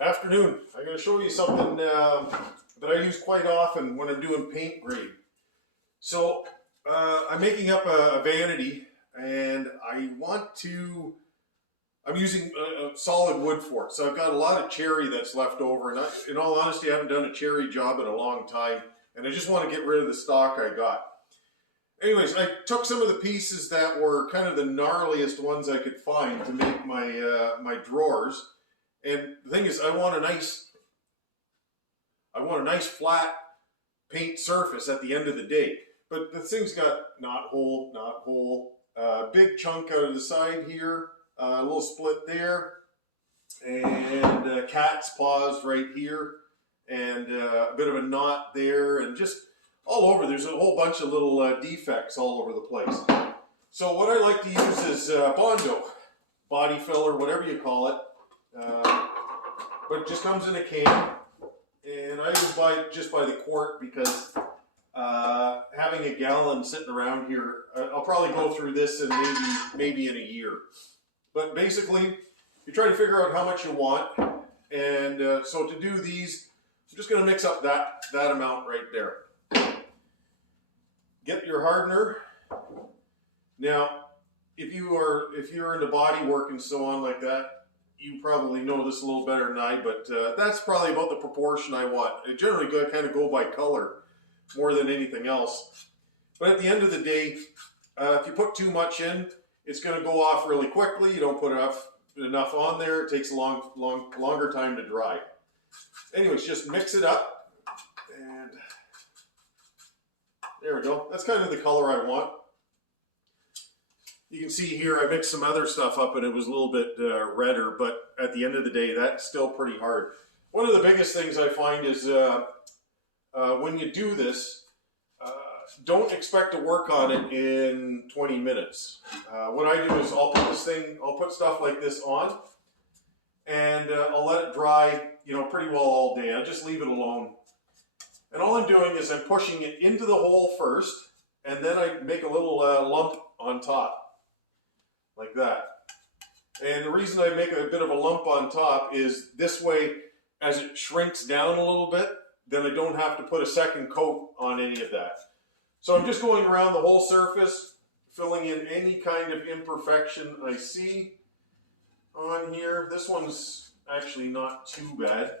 Afternoon. I'm going to show you something that I use quite often when I'm doing paint grade. So I'm making up a vanity, and I'm using solid wood for it. So I've got a lot of cherry that's left over, and in all honesty, I haven't done a cherry job in a long time, and I just want to get rid of the stock I got. Anyways, I took some of the pieces that were kind of the gnarliest ones I could find to make my drawers. And the thing is, I want a nice flat paint surface at the end of the day. But the thing's got knot hole, big chunk out of the side here, a little split there, and cat's paws right here, and a bit of a knot there, and just all over. There's a whole bunch of little defects all over the place. So what I like to use is bondo, body filler, whatever you call it. But it just comes in a can, and I just buy the quart because having a gallon sitting around here, I'll probably go through this in maybe in a year. But basically, you try to figure out how much you want, and so to do these, I'm just going to mix up that amount right there. Get your hardener. Now, if you're into body work and so on like that, you probably know this a little better than I, but that's probably about the proportion I want. I generally kind of go by color more than anything else. But at the end of the day, if you put too much in, it's going to go off really quickly. You don't put enough on there. It takes a longer time to dry. Anyways, just mix it up, and there we go. That's kind of the color I want. You can see here I mixed some other stuff up and it was a little bit redder, but at the end of the day, that's still pretty hard. One of the biggest things I find is when you do this, don't expect to work on it in 20 minutes. What I do is I'll put stuff like this on, and I'll let it dry, pretty well all day. I just leave it alone. And all I'm doing is I'm pushing it into the hole first, and then I make a little lump on top. Like that. And the reason I make a bit of a lump on top is this way, as it shrinks down a little bit, then I don't have to put a second coat on any of that. So I'm just going around the whole surface, filling in any kind of imperfection I see on here. This one's actually not too bad.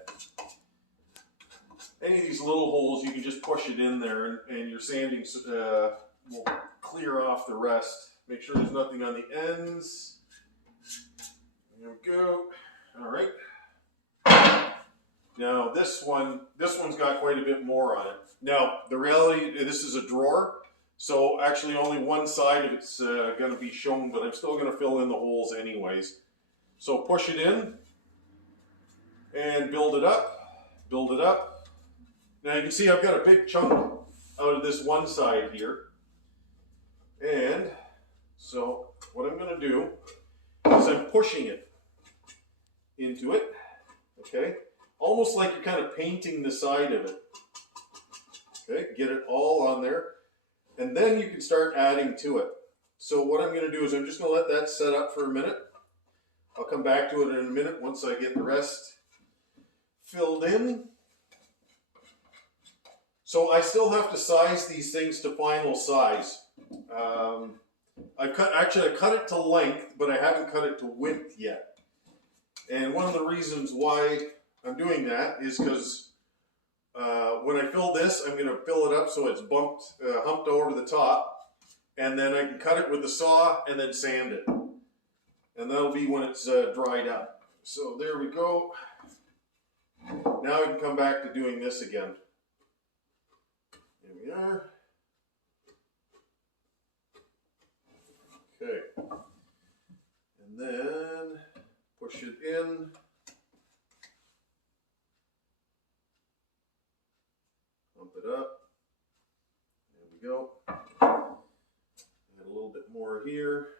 Any of these little holes, you can just push it in there, and your sanding will clear off the rest. Make sure there's nothing on the ends. There we go. All right. Now this one's got quite a bit more on it. Now the reality, this is a drawer, so actually only one side of it's going to be shown, but I'm still going to fill in the holes anyways. So push it in and build it up. Build it up. Now you can see I've got a big chunk out of this one side here, and so what I'm going to do is I'm pushing it into it, okay? Almost like you're kind of painting the side of it. Okay, get it all on there, and then you can start adding to it. So what I'm going to do is I'm just going to let that set up for a minute. I'll come back to it in a minute once I get the rest filled in. So I still have to size these things to final size. I cut it to length, but I haven't cut it to width yet. And one of the reasons why I'm doing that is because when I fill this, I'm going to fill it up so it's humped over the top, and then I can cut it with the saw and then sand it. And that'll be when it's dried up. So there we go. Now I can come back to doing this again. Here we are. Okay, and then push it in. Pump it up. There we go. Add a little bit more here.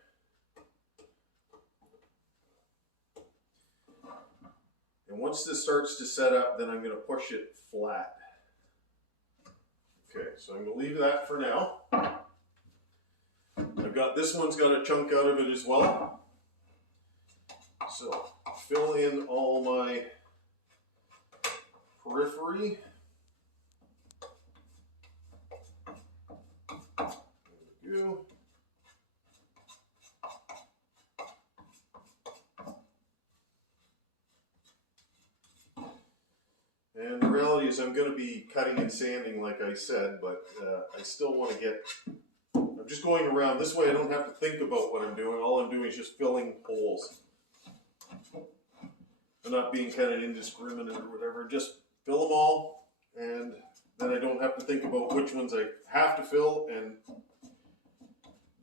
And once this starts to set up, then I'm going to push it flat. Okay, so I'm going to leave that for now. I've got this one's got a chunk out of it as well. So fill in all my periphery. There we go. And the reality is I'm going to be cutting and sanding like I said, but I still want to get, I'm just going around. This way I don't have to think about what I'm doing. All I'm doing is just filling holes. I'm not being kind of indiscriminate or whatever. Just fill them all, and then I don't have to think about which ones I have to fill and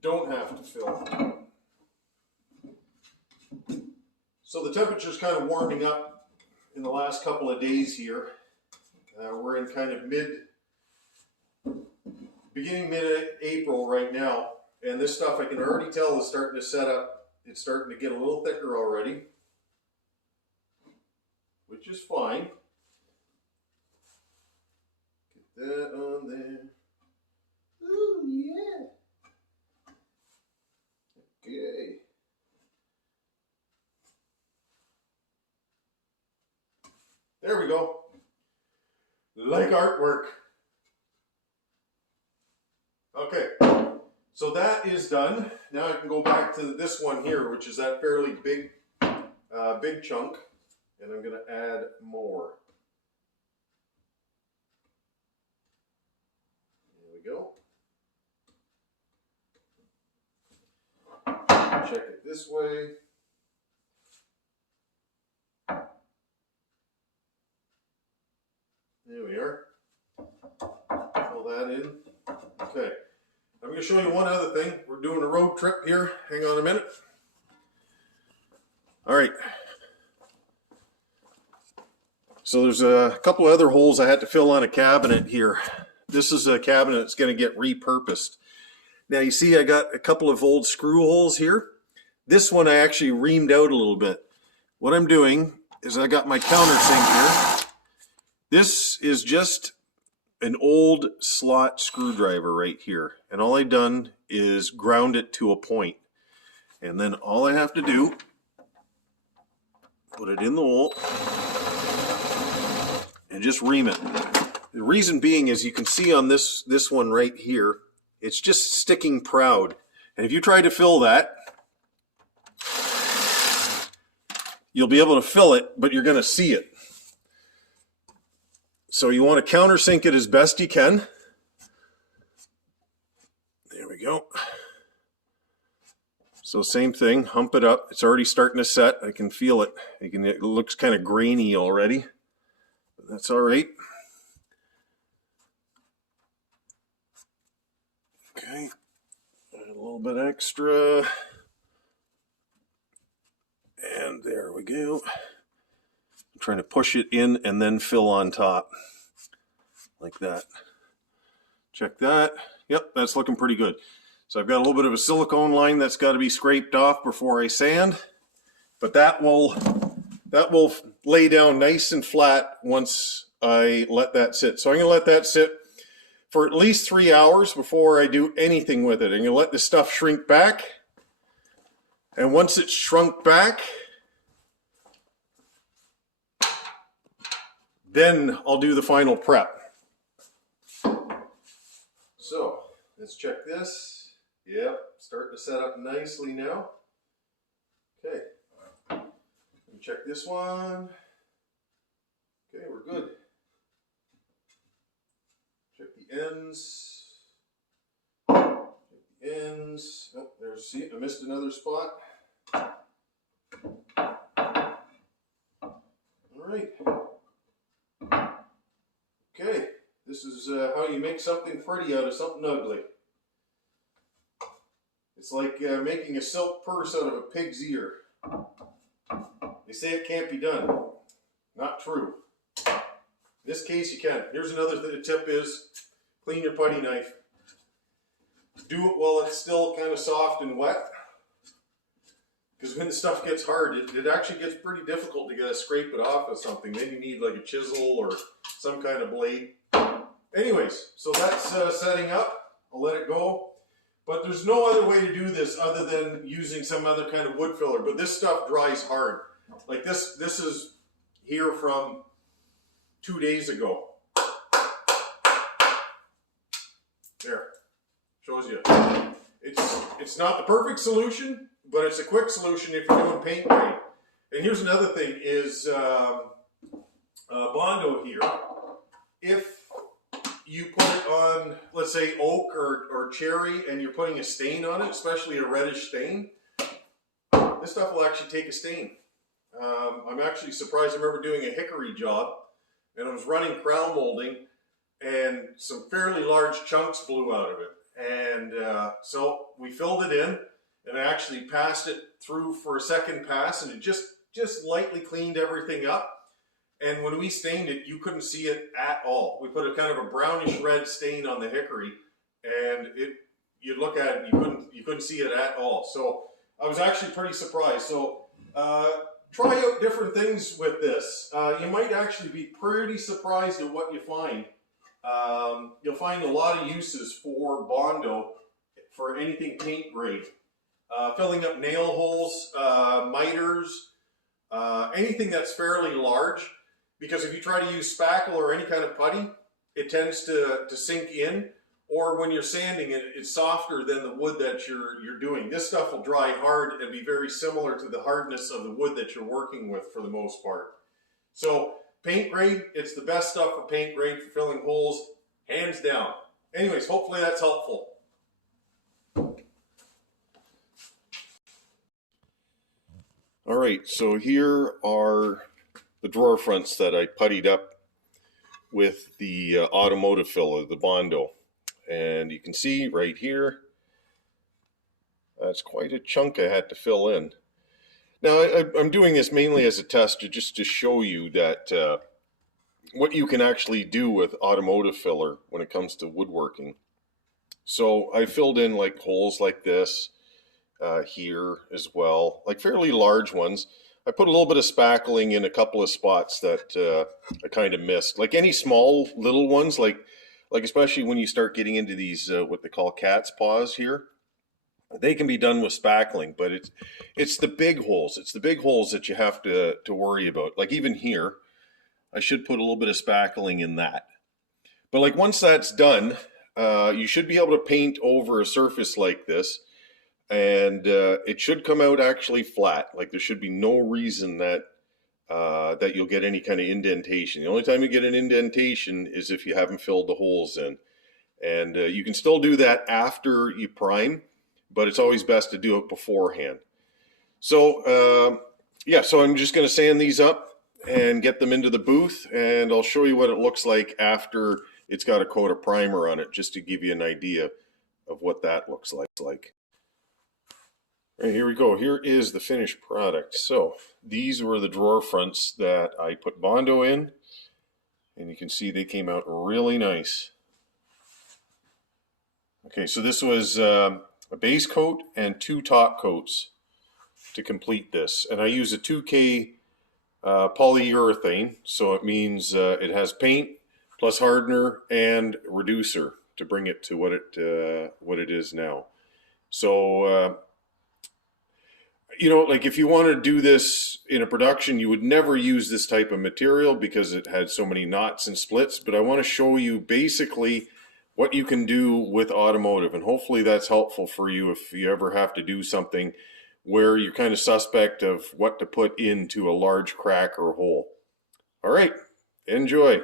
don't have to fill. So the temperature's kind of warming up in the last couple of days here. We're in kind of beginning mid-April right now, and this stuff I can already tell is starting to set up. It's starting to get a little thicker already, which is fine. Get that on there. Ooh, yeah. Okay. There we go. Like artwork. Okay, so that is done. Now I can go back to this one here, which is that fairly big, big chunk, and I'm going to add more. There we go. Check it this way. There we are. Fill that in. Okay. I'm going to show you one other thing. We're doing a road trip here. Hang on a minute. All right. So there's a couple of other holes I had to fill on a cabinet here. This is a cabinet that's going to get repurposed. Now you see I got a couple of old screw holes here. This one I actually reamed out a little bit. What I'm doing is I got my countersink here. This is just an old slot screwdriver right here. And all I've done is ground it to a point. And then all I have to do, put it in the hole and just ream it. The reason being is you can see on this one right here, it's just sticking proud. And if you try to fill that, you'll be able to fill it, but you're going to see it. So you want to countersink it as best you can. There we go. So same thing, hump it up. It's already starting to set. I can feel it. It looks kind of grainy already. But that's all right. Okay, add a little bit extra. And there we go. I'm trying to push it in and then fill on top. Like that. Check that. Yep, that's looking pretty good. So I've got a little bit of a silicone line that's got to be scraped off before I sand. But that will lay down nice and flat once I let that sit. So I'm going to let that sit for at least 3 hours before I do anything with it. I'm going to let the stuff shrink back. And once it's shrunk back, then I'll do the final prep. So let's check this. Yep, starting to set up nicely now. Okay, let me check this one. Okay, we're good. Check the ends. Check the ends. Oh, there's, see, I missed another spot. All right. Okay, this is how you make something pretty out of something ugly. It's like making a silk purse out of a pig's ear. They say it can't be done. Not true. In this case, you can. Here's another tip is clean your putty knife. Do it while it's still kind of soft and wet. Because when the stuff gets hard, it actually gets pretty difficult to scrape it off of something. Then you need like a chisel or some kind of blade. Anyways, so that's setting up. I'll let it go. But there's no other way to do this other than using some other kind of wood filler. But this stuff dries hard. Like this is here from 2 days ago. There, shows you. It's not the perfect solution, but it's a quick solution if you're doing paint grade. And here's another thing is bondo here. If you put it on, let's say oak or cherry, and you're putting a stain on it, especially a reddish stain, this stuff will actually take a stain. I'm actually surprised. I remember doing a hickory job, and I was running crown molding, and some fairly large chunks blew out of it. And so we filled it in, and I actually passed it through for a second pass, and it just lightly cleaned everything up. And when we stained it, you couldn't see it at all. We put a kind of a brownish red stain on the hickory, and you'd look at it, and you couldn't see it at all. So I was actually pretty surprised. So try out different things with this. You might actually be pretty surprised at what you find. You'll find a lot of uses for bondo for anything paint grade. Filling up nail holes, miters, anything that's fairly large, because if you try to use spackle or any kind of putty, it tends to sink in, or when you're sanding it, it's softer than the wood that you're doing. This stuff will dry hard and be very similar to the hardness of the wood that you're working with for the most part. So paint grade, it's the best stuff for paint grade for filling holes, hands down. Anyways, hopefully that's helpful. All right, so here are the drawer fronts that I puttied up with the automotive filler, the bondo. And you can see right here, that's quite a chunk I had to fill in. Now, I'm doing this mainly as a test just to show you that what you can actually do with automotive filler when it comes to woodworking. So I filled in like holes like this here as well, like fairly large ones. I put a little bit of spackling in a couple of spots that I kind of missed. Like any small little ones, like especially when you start getting into these what they call cat's paws here, they can be done with spackling, but it's the big holes. It's the big holes that you have to worry about. Like even here, I should put a little bit of spackling in that. But like once that's done, you should be able to paint over a surface like this, and it should come out actually flat. Like there should be no reason that that you'll get any kind of indentation. The only time you get an indentation is if you haven't filled the holes in. And you can still do that after you prime, but it's always best to do it beforehand. So yeah, so I'm just going to sand these up and get them into the booth, and I'll show you what it looks like after it's got a coat of primer on it, just to give you an idea of what that looks like. All right, here we go. Here is the finished product. So these were the drawer fronts that I put bondo in, and you can see they came out really nice. Okay, so this was a base coat and 2 top coats to complete this. And I use a 2K polyurethane, so it means it has paint plus hardener and reducer to bring it to what it is now. So you know, like if you want to do this in a production, you would never use this type of material because it had so many knots and splits. But I want to show you basically what you can do with automotive, and hopefully that's helpful for you if you ever have to do something where you're kind of suspect of what to put into a large crack or hole. All right, enjoy.